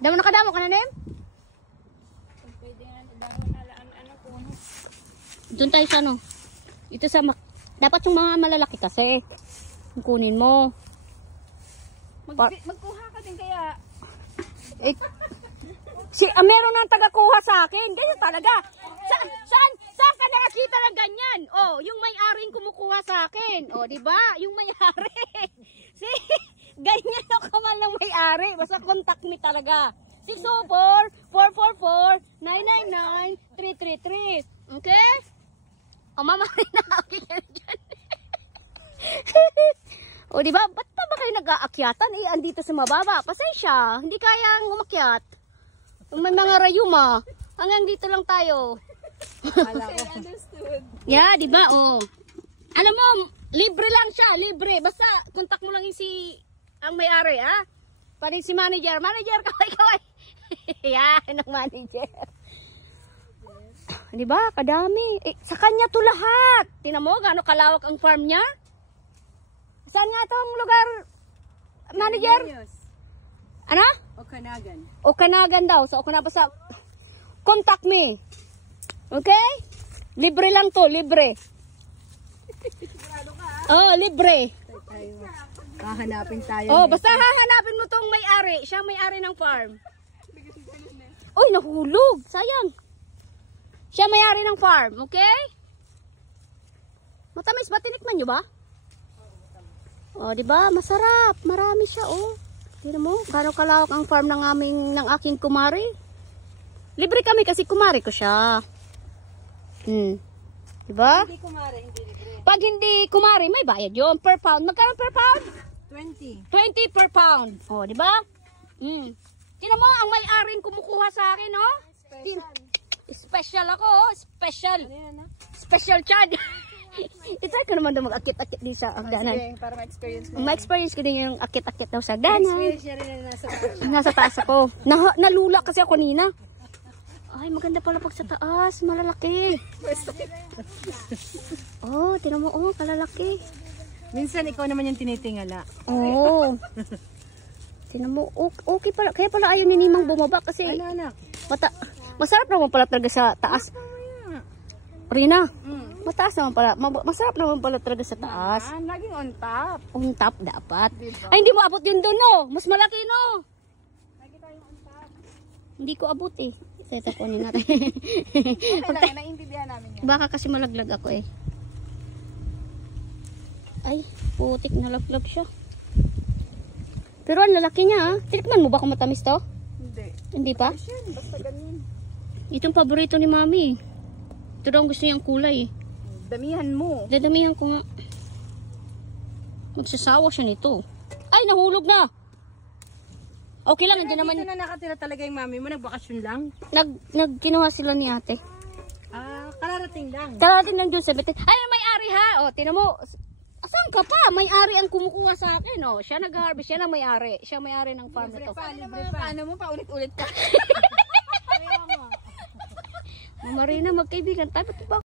Damo nakadamo ka na, Nem? Pwede nga, dahon ano po. Doon tayo sa ano. Ito sa dapat yung mga malalaki kasi. Yung kunin mo. Magkuha ka din kaya. Eh, meron nang taga-kuha sa akin. Ganyan talaga. Saan ka nakakita ng ganyan? Oh, yung may-aring kumukuha sa akin. Oh, di ba? Yung may-ari. See? Ganyan ako man ng may-ari. Basta contact me talaga. 604-444-999-333. Okay? O, mamarin na ako dyan. O, diba? Ba't pa ba kayo nag-aakyatan? Eh, andito sa mababa. Pasensya. Hindi kayang umakyat. May mga rayuma. Hanggang dito lang tayo. Understood. Yeah, diba? O. Alam mo, libre lang siya. Libre. Basta, kontak mo lang yung ang may-ari, ha? Parin si manager. Manager, kaway-kaway. Yan, ang manager. Diba? Kadami. Eh, sa kanya to lahat. Tingnan mo, gaano kalawak ang farm niya? Saan nga itong lugar, manager? Ano? Okanagan. Okanagan daw. So, ako na pa sa... Contact me. Okay? Libre lang to, libre. Oh, libre. Hahanapin tayo. Oh, basta hahanapin mo tong may-ari. Siya may-ari ng farm. Uy, nahulog. Sayang. Siya may-ari ng farm, okay? Matamis ba? Tinikman nyo ba? Oh, di ba? Masarap. Marami siya, oh. Tingnan mo, gano'ng kalawak ang farm ng aking kumari. Libre kami kasi kumari ko siya. Di ba? Hindi kumare, hindi libre. Pag hindi kumari, may bayad yun. Per pound. Magkano per pound? 20. 20 per pound. Oh, di ba? Tingnan mo, ang may-aring kumukuha sa akin, oh. Special ako, oh. Special. Ano yan, ha? Special Chad. I-try ko naman daw mag-akit-akit din sa hagdanan. Sige, para ma-experience mo. Ma-experience ko din yung akit-akit daw sa hagdanan. Experience niya rin na nasa Nasa taas ako. Nalula kasi ako kanina. Ay, maganda pala pag sa taas. Malalaki. Oh, tinan mo. Oh, kalalaki. Minsan ikaw naman yung tinitingala. Oh. Tinan mo. Okay pala. Kaya pala ayaw ni Nimang bumaba kasi Ano, anak? masarap naman pala talaga sa taas. Rina, mataas naman pala. Masarap naman pala talaga sa taas. Laging on top. On top dapat. Diba? Ay, hindi mo abot yun doon, no? Mas malaki, no? Lagi tayong on top. Hindi ko abot, eh. Ito, kunin natin. Okay lang, naiintindihan namin yan. Baka kasi malaglag ako, eh. Ay, putik, nalaglag siya. Pero ang lalaki niya, ha? Tinikman mo ba kung matamis to? Hindi. Hindi pa? Basta ganyan. Itong paborito ni Mami. Ito daw ang gusto niyang kulay, eh. Damihan mo. Dadamihan ko nga. Magsasawa siya nito. Ay, nahulog na. Okay lang, hindi naman. Dito na nakatira talaga yung mami mo, nagbakasyon lang. Nagkinuha sila ni ate. Kararating lang. Karating lang dun sa bitin. Ay, may-ari ha. O, tinan mo. Asan ka pa? May-ari ang kumukuha sa akin. O, siya nag-harvest. Siya na may-ari. Siya may-ari ng farm na to. Paano mo? Paulit-ulit ka. Marina, magkaibigan tayo. Ba't ba